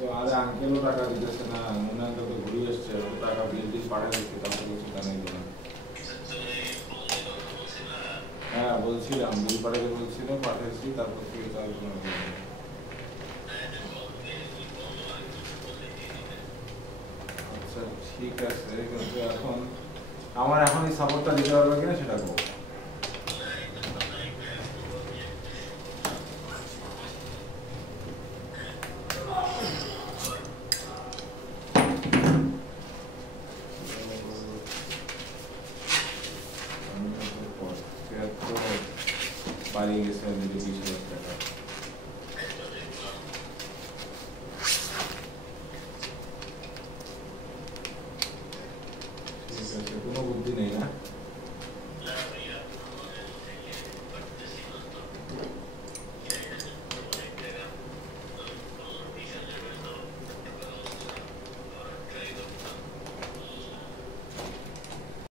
তো আরে আঙ্কেলও টাকা দিতেছে না, মনে আঙ্কেল তো ঘুরিয়ে এসছে, টাকা বিল টিল পাঠিয়ে দিচ্ছে, তারপরে কিছু জানাই না। হ্যাঁ বলছিলাম, বিল পাঠাতে বলছিল, পাঠিয়েছি, তারপর থেকে চাল কোনো। আচ্ছা ঠিক আছে, কিন্তু এখন আমার এখন এই সাপোর্টটা দিতে পারবে কিনা সেটা বল। বাড়িয়ে গেছে অলরেডি 20,000 টাকা। ঠিক আছে, কোনো